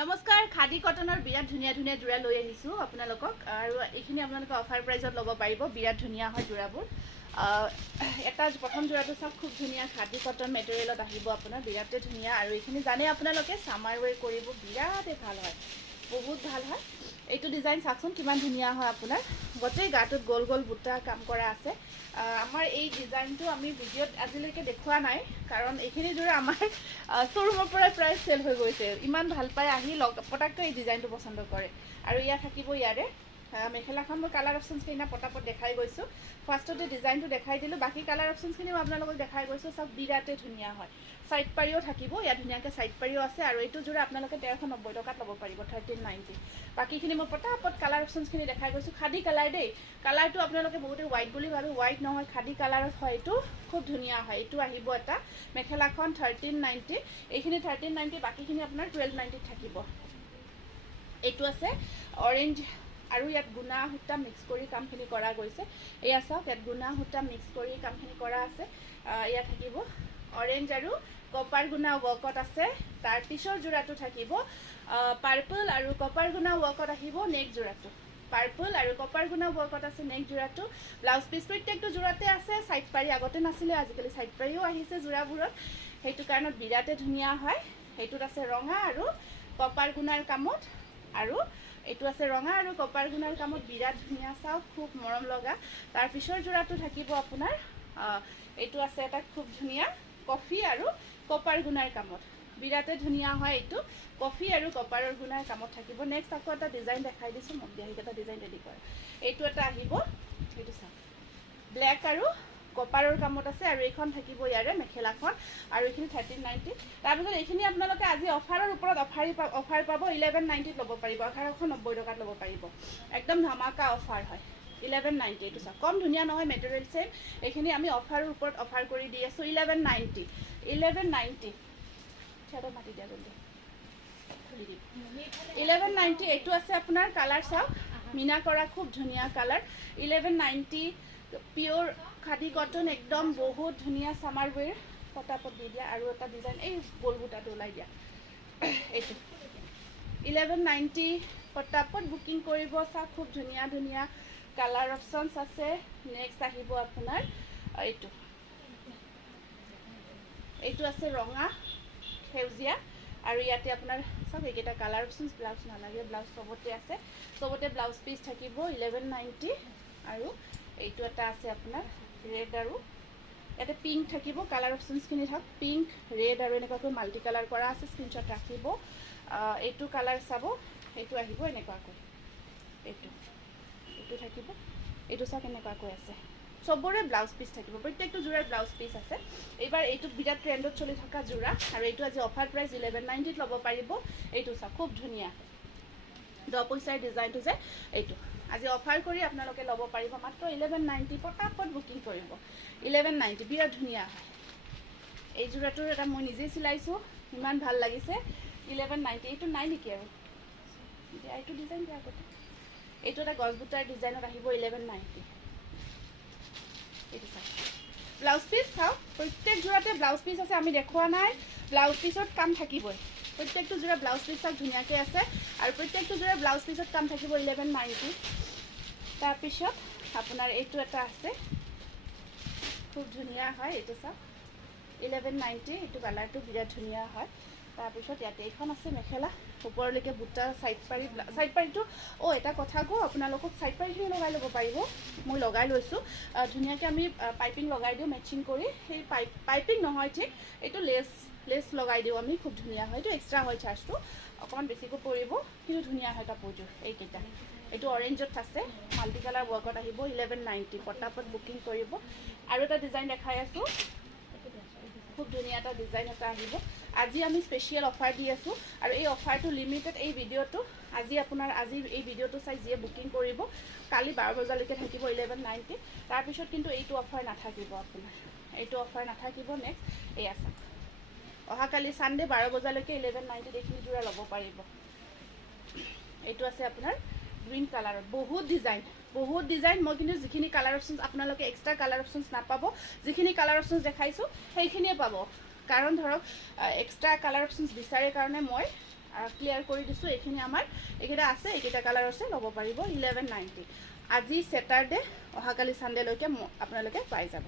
নমস্কাৰ খাদী কটনৰ বিৰাট ধুনীয়া ধুনীয়া জোৰা লৈ আহিছোঁ আপোনালোকক আৰু এইখিনি আপোনালোকে অফাৰ প্ৰাইজত ল'ব পাৰিব বিৰাট ধুনীয়া হয় জোৰাবোৰ এটা প্ৰথম জোৰাটো চাওক খুব ধুনীয়া খাদী কটন মেটেৰিয়েলত আহিব আপোনাৰ বিৰাটেই ধুনীয়া আৰু এইখিনি জানে আপোনালোকে সামাৰ ৱেৰ কৰিব বিৰাটেই ভাল হয় বহুত ভাল হয় এইটো ডিজাইন চাওকচোন কিমান ধুনীয়া হয় আপোনাৰ গোটেই গাটোত গোল গোল বুটা কাম কৰা আছে আমাৰ এই ডিজাইনটো আমি ভিডিঅ'ত আজিলৈকে দেখুৱা নাই কাৰণ এইখিনি জোৰা আমাৰ শ্ব'ৰুমৰ পৰা প্ৰায় চেল হৈ গৈছে ইমান ভাল পায় আহি পটাককৈ এই ডিজাইনটো পচন্দ কৰে আৰু ইয়াত থাকিব ইয়াৰে মেখেলাখন মই কালাৰ অপশ্যনছখিনি পটাপট দেখাই গৈছোঁ ফাৰ্ষ্টতে ডিজাইনটো দেখাই দিলোঁ বাকী কালাৰ অপশ্যনছখিনিও আপোনালোকক দেখাই গৈছোঁ চব বিৰাটেই ধুনীয়া হয় সাইড পাৰিও থাকিব ইয়াত ধুনীয়াকৈ সাইড পাৰিও আছে আৰু এইটো জোৰা আপোনালোকে 1390 টকাত ল'ব পাৰিব 1390 বাকীখিনি মই পটাপট কালাৰ অপশ্যনছখিনি দেখাই গৈছোঁ খাদী কালাৰ দেই কালাৰটো আপোনালোকে বহুতে হোৱাইট বুলি ভাবে হোৱাইট নহয় খাদী কালাৰত হয় এইটো খুব ধুনীয়া হয় এইটো আহিব এটা মেখেলাখন 1390 এইখিনি 1390 বাকীখিনি আপোনাৰ 1290 থাকিব এইটো আছে অৰেঞ্জ আৰু ইয়াত গুণা সূতা মিক্স কৰি কামখিনি কৰা গৈছে এয়া চাওক ইয়াত গুণা সূতা মিক্স কৰি কামখিনি কৰা আছে ইয়াত থাকিব অৰেঞ্জ আৰু কপাৰ গুণা ৱৰ্কত আছে তাৰ পিছৰ জোৰাটো থাকিব পাৰ্পল আৰু কপাৰ গুণা ৱৰ্কত আহিব নেক্সট জোৰাটো পাৰ্পল আৰু কপাৰ গুণা ৱৰ্কত আছে নেক্সট জোৰাটো ব্লাউজ পিচ প্ৰত্যেকটো জোৰাতে আছে সাইড পাৰি আগতে নাছিলে আজিকালি সাইড পাৰিও আহিছে জোৰাবোৰত সেইটো কাৰণত বিৰাটে ধুনীয়া হয় সেইটোত আছে ৰঙা আৰু কপাৰ গুণাৰ কামত আৰু এইটো আছে ৰঙা আৰু কপাৰ গুণাৰ কামত বিৰাট ধুনীয়া চাওক খুব মৰম লগা তাৰ পিছৰ জোৰাটো থাকিব আপোনাৰ এইটো আছে এটা খুব ধুনীয়া কফি আৰু কপাৰ গুণাৰ কামত বিৰাটে ধুনীয়া হয় এইটো কফি আৰু কপাৰৰ গুণাৰ কামত থাকিব নেক্সট আকৌ এটা ডিজাইন দেখাই দিছোঁ মোক এটা ডিজাইন ৰেডি কৰে এইটো এটা আহিব এইটো চাওক ব্লেক আৰু কপাৰৰ কামত আছে আৰু এইখন থাকিব ইয়াৰে মেখেলাখন আৰু এইখিনি 1390 তাৰপিছত এইখিনি আপোনালোকে আজি অফাৰৰ ওপৰত অফাৰ পাব 1190 ল'ব পাৰিব 1890 টকাত ল'ব পাৰিব একদম ধামাকা অফাৰ হয় 1190 এইটো চাওক কম ধুনীয়া নহয় মেটেৰিয়েল চেম এইখিনি আমি অফাৰৰ ওপৰত অফাৰ কৰি দি আছোঁ 1190 চাদৰ মাতি দিয়া জলদি 1190 এইটো আছে আপোনাৰ কালাৰ চাওক মিনা কৰা খুব ধুনীয়া কালাৰ 1190 পিয়ৰ খাদী কটন একদম বহুত ধুনীয়া সামাৰ ৱেৰ পটাপট দি দিয়া আৰু এটা ডিজাইন এই গোল বুটাটো ওলাই দিয়া এইটো 1190 পটাপট বুকিং কৰিব চাওক খুব ধুনীয়া ধুনীয়া কালাৰ অপশ্যনছ আছে নেক্সট আহিব আপোনাৰ এইটো আছে ৰঙা সেউজীয়া আৰু ইয়াতে আপোনাৰ চাওক এইকেইটা কালাৰ অপশ্যনছ ব্লাউজ নালাগে ব্লাউজ চবতে আছে চবতে ব্লাউজ পিচ থাকিব 1190 আৰু এইটো এটা আছে আপোনাৰ ৰেড আৰু ইয়াতে পিংক থাকিব কালাৰ অপশ্যনছখিনি থাক পিংক ৰেড আৰু এনেকুৱাকৈ মাল্টি কালাৰ কৰা আছে স্ক্ৰীনশ্বট ৰাখিব এইটো কালাৰ চাব এইটো আহিব এনেকুৱাকৈ এইটো থাকিব এইটো চাওক এনেকুৱাকৈ আছে চবৰে ব্লাউজ পিচ থাকিব প্ৰত্যেকটো জোৰাৰ ব্লাউজ পিচ আছে এইবাৰ এইটো বিৰাট ট্ৰেণ্ডত চলি থকা জোৰা আৰু এইটো আজি অফাৰ প্ৰাইচ 1190 ল'ব পাৰিব এইটো চাওক খুব ধুনীয়া 10 পইচাৰ ডিজাইনটো যে এইটো আজি অফাৰ কৰি আপোনালোকে ল'ব পাৰিব মাত্ৰ 1190 পটাপট বুকিং কৰিব 1190 বিৰাট ধুনীয়া হয় এই জোৰাটোৰ এটা মই নিজে চিলাইছোঁ ইমান ভাল লাগিছে 1190 এইটো নাই নেকি আৰু এইটো ডিজাইন দিয়া আগতে এইটো এটা গছবুটাৰ ডিজাইনত আহিব 1190 এইটো চাওক ব্লাউজ পিচ চাওক প্ৰত্যেক জোৰাতে ব্লাউজ পিচ আছে আমি দেখুওৱা নাই ব্লাউজ পিচত কাম থাকিবই প্ৰত্যেকটো জোৰা ব্লাউজ পিচ চাওক ধুনীয়াকৈ আছে আৰু প্ৰত্যেকটো জোৰা ব্লাউজ পিচত কাম থাকিব 1190 তাৰপিছত আপোনাৰ এইটো এটা আছে খুব ধুনীয়া হয় এইটো চাওক 1190 এইটো কালাৰটো বিৰাট ধুনীয়া হয় তাৰপিছত ইয়াতে এইখন আছে মেখেলা ওপৰলৈকে বুটা সাইড পাৰিটো এটা কথা কওঁ আপোনালোকক সাইড পাৰিখিনি লগাই ল'ব পাৰিব মই লগাই লৈছোঁ ধুনীয়াকৈ আমি পাইপিং লগাই দিওঁ মেচিং কৰি সেই পাইপিং নহয় ঠিক এইটো লেছ লগাই দিওঁ আমি খুব ধুনীয়া হয় এইটো এক্সট্ৰা হয় চাৰ্জটো অকণমান বেছিকৈ পৰিব কিন্তু ধুনীয়া হয় কাপোৰযোৰ এইকেইটা এইটো অৰেঞ্জত আছে মাল্টি কালাৰ ৱৰ্কত আহিব 1190 পটাপট বুকিং কৰিব আৰু এটা ডিজাইন দেখাই আছোঁ খুব ধুনীয়া এটা ডিজাইন এটা আহিব আজি আমি স্পেচিয়েল অফাৰ দি আছোঁ আৰু এই অফাৰটো লিমিটেড এই ভিডিঅ'টো আজি এই ভিডিঅ'টো চাই যিয়ে বুকিং কৰিব কালি 12 বজালৈকে থাকিব 1190 তাৰপিছত কিন্তু এইটো অফাৰ নাথাকিব আপোনাৰ এইটো অফাৰ নাথাকিব নেক্সট এই আছে অহাকালি ছানডে 12 বজালৈকে 1190 এইখিনি জোৰা ল'ব পাৰিব এইটো আছে আপোনাৰ গ্ৰীণ কালাৰত বহুত ডিজাইন মই কিন্তু যিখিনি কালাৰ অপশ্যনছ আপোনালোকে এক্সট্ৰা কালাৰ অপশ্যনছ নাপাব যিখিনি কালাৰ অপশ্যনছ দেখাইছোঁ সেইখিনিয়ে পাব কাৰণ ধৰক এক্সট্ৰা কালাৰ অপশ্যনছ বিচাৰে কাৰণে মই ক্লিয়াৰ কৰি দিছোঁ। এইখিনি আমাৰ এইকেইটা আছে, এইকেইটা কালাৰ আছে, ল'ব পাৰিব 1190। আজি ছেটাৰডে, অহাকালি ছানডেলৈকে আপোনালোকে পাই যাব।